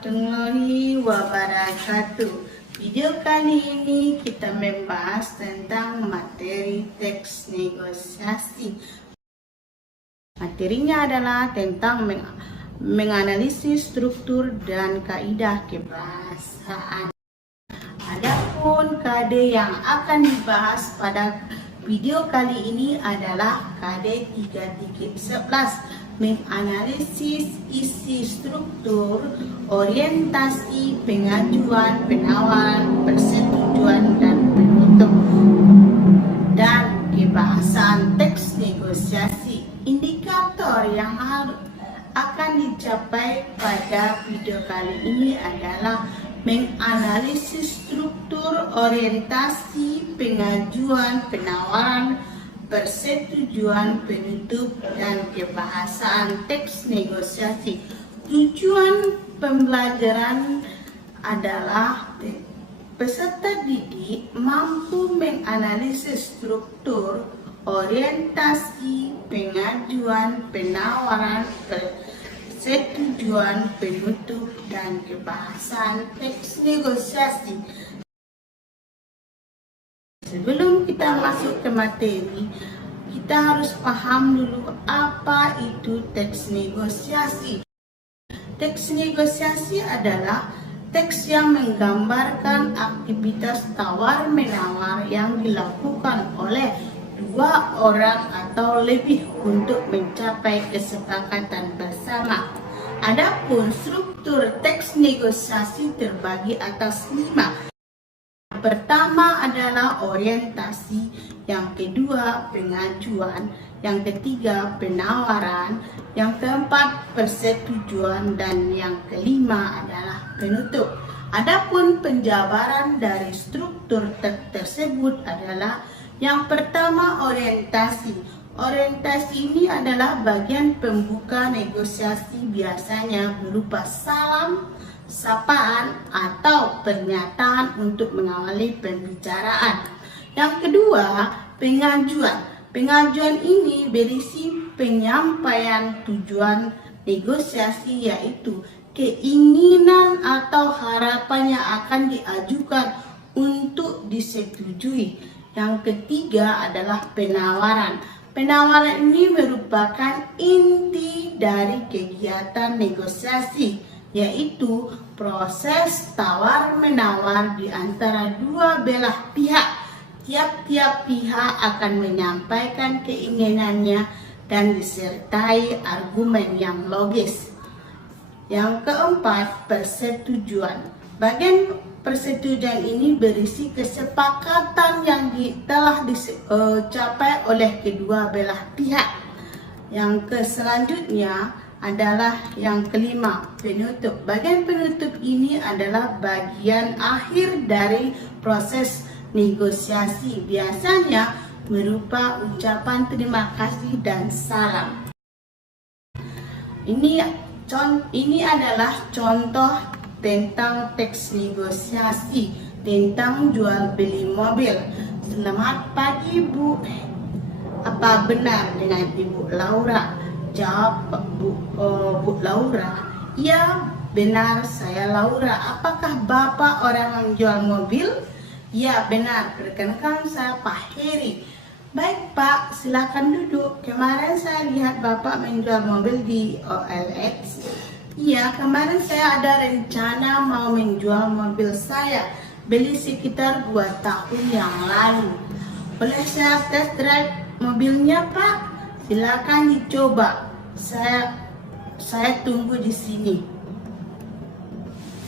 warahmatullahi wabarakatuh. Video kali ini kita membahas tentang materi teks negosiasi. Materinya adalah tentang menganalisis struktur dan kaidah kebahasaan. Adapun kade yang akan dibahas pada video kali ini adalah kade 3.11, menganalisis isi struktur, orientasi, pengajuan, penawaran, persetujuan, dan penutup, dan kebahasaan teks negosiasi. Indikator yang akan dicapai pada video kali ini adalah menganalisis struktur, orientasi, pengajuan, penawaran, persetujuan, penutup, dan kebahasaan teks negosiasi. Tujuan pembelajaran adalah peserta didik mampu menganalisis struktur, orientasi, pengajuan, penawaran, persetujuan, penutup, dan kebahasaan teks negosiasi. Sebelum kita masuk ke materi, kita harus paham dulu apa itu teks negosiasi. Teks negosiasi adalah teks yang menggambarkan aktivitas tawar-menawar yang dilakukan oleh dua orang atau lebih untuk mencapai kesepakatan bersama. Adapun struktur teks negosiasi terbagi atas 5. Pertama adalah orientasi, yang kedua pengajuan, yang ketiga penawaran, yang keempat persetujuan, dan yang kelima adalah penutup. Adapun penjabaran dari struktur tersebut adalah yang pertama orientasi. Orientasi ini adalah bagian pembuka negosiasi, biasanya berupa salam, sapaan, atau pernyataan untuk mengawali pembicaraan. Yang kedua, pengajuan. Pengajuan ini berisi penyampaian tujuan negosiasi, yaitu keinginan atau harapan yang akan diajukan untuk disetujui. Yang ketiga adalah penawaran. Penawaran ini merupakan inti dari kegiatan negosiasi, yaitu proses tawar-menawar di antara dua belah pihak. Tiap-tiap pihak akan menyampaikan keinginannya dan disertai argumen yang logis. Yang keempat, persetujuan. Bagian persetujuan ini berisi kesepakatan yang telah dicapai oleh kedua belah pihak. Yang selanjutnya adalah yang kelima, penutup. Bagian penutup ini adalah bagian akhir dari proses negosiasi, biasanya berupa ucapan terima kasih dan salam. Ini adalah contoh tentang teks negosiasi tentang jual beli mobil. Selamat pagi Bu, apa benar dengan Ibu Laura? Jawab Bu Laura, iya benar, saya Laura. Apakah Bapak orang yang jual mobil? Ya benar, perkenalkan saya Pak Heri. Baik Pak, silakan duduk. Kemarin saya lihat Bapak menjual mobil di OLX. Iya, kemarin saya ada rencana mau menjual mobil saya. Beli sekitar 2 tahun yang lalu. Boleh saya test drive mobilnya Pak? Silakan dicoba. Saya tunggu di sini.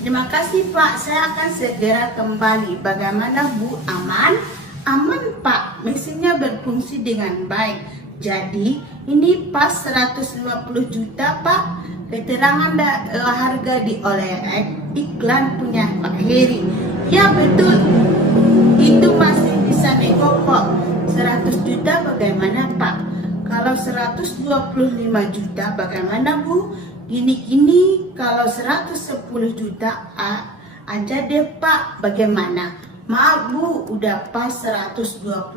Terima kasih Pak, saya akan segera kembali. Bagaimana Bu, aman? Aman Pak, mesinnya berfungsi dengan baik. Jadi ini pas 150 juta Pak. Keterangan harga di OLX, iklan punya Pak Heri. Ya betul, itu masih bisa nego kok. 100 juta bagaimana Pak? Kalau 125 juta bagaimana Bu? Gini-gini, kalau 110 juta aja deh Pak, bagaimana? Maaf Bu, udah pas 125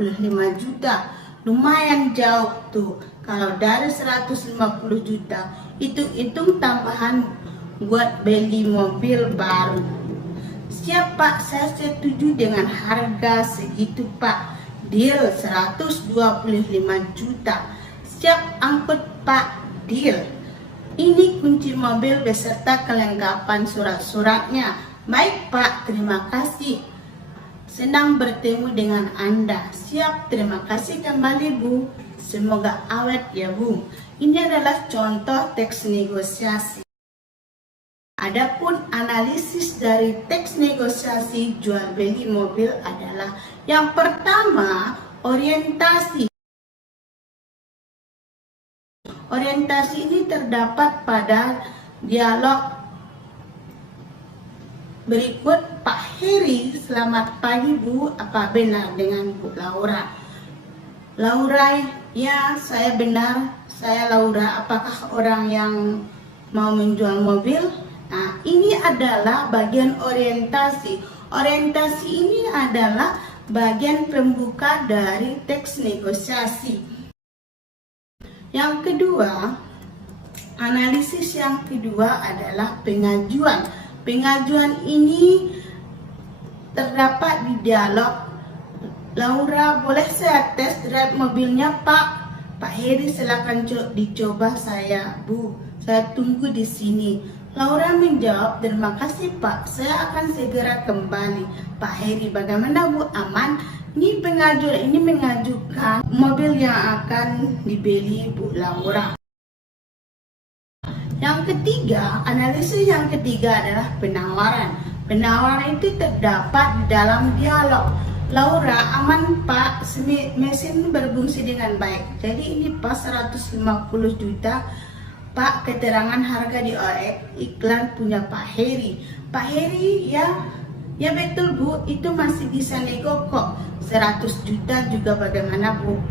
juta. Lumayan jauh tuh. Kalau dari 150 juta, itu tambahan buat beli mobil baru. Siap Pak, saya setuju dengan harga segitu Pak. Deal 125 juta. Siap angkut Pak, deal. Ini kunci mobil beserta kelengkapan surat-suratnya. Baik Pak, terima kasih. Senang bertemu dengan Anda. Siap, terima kasih kembali Bu. Semoga awet ya Bu. Ini adalah contoh teks negosiasi. Adapun analisis dari teks negosiasi jual beli mobil adalah yang pertama, orientasi. Orientasi ini terdapat pada dialog berikut. Pak Heri, selamat pagi Bu, apa benar dengan Bu Laura? Laura, ya saya benar, saya Laura. Apakah orang yang mau menjual mobil? Nah, ini adalah bagian orientasi. Orientasi ini adalah bagian pembuka dari teks negosiasi. Yang kedua, analisis yang kedua adalah pengajuan. Pengajuan ini terdapat di dialog. Laura, boleh saya tes drive mobilnya Pak? Pak Heri, silakan dicoba saya Bu, saya tunggu di sini. Laura menjawab, terima kasih Pak, saya akan segera kembali. Pak Heri, bagaimana Bu, aman? Ini pengajuan ini mengajukan mobil yang akan dibeli Bu Laura. Yang ketiga, analisis yang ketiga adalah penawaran. Penawaran itu terdapat di dalam dialog. Laura, aman Pak, mesin berfungsi dengan baik. Jadi ini pas 150 juta Pak, keterangan harga di OLX iklan punya Pak Heri. Pak Heri, ya betul Bu, itu masih bisa nego kok. 100 juta juga bagaimana Bu?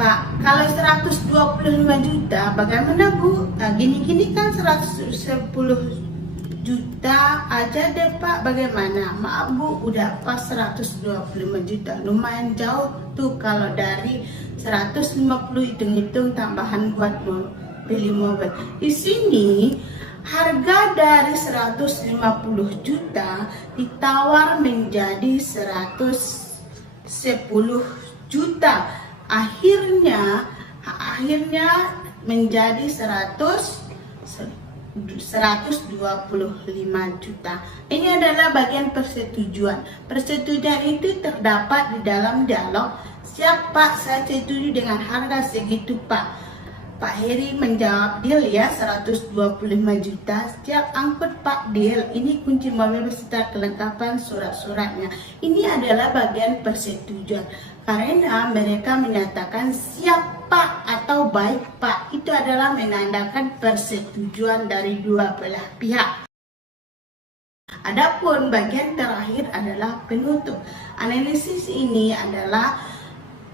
Pak, kalau 125 juta bagaimana Bu? Nah, gini-gini kan 110 juta aja deh Pak, bagaimana? Maaf Bu, udah pas 125 juta, lumayan jauh tuh kalau dari 150 hitung-hitung tambahan buat beli mobil. Di sini harga dari 150 juta ditawar menjadi 110 juta. Akhirnya menjadi 125 juta. Ini adalah bagian persetujuan. Persetujuan itu terdapat di dalam dialog. Siap Pak, saya setuju dengan harga segitu Pak. Pak Heri menjawab, deal ya 125 juta. Siap angkut Pak, deal. Ini kunci mobil beserta kelengkapan surat-suratnya. Ini adalah bagian persetujuan. Karena mereka menyatakan siap Pak atau baik Pak. Itu adalah menandakan persetujuan dari dua belah pihak. Adapun bagian terakhir adalah penutup. Analisis ini adalah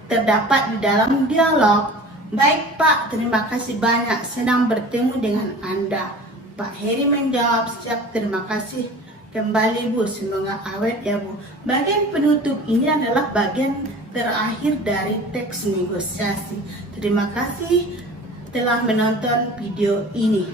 terdapat di dalam dialog. Baik Pak, terima kasih banyak, senang bertemu dengan Anda. Pak Heri menjawab, siap, terima kasih kembali Bu, semoga awet ya Bu. Bagian penutup ini adalah bagian terakhir dari teks negosiasi. Terima kasih telah menonton video ini.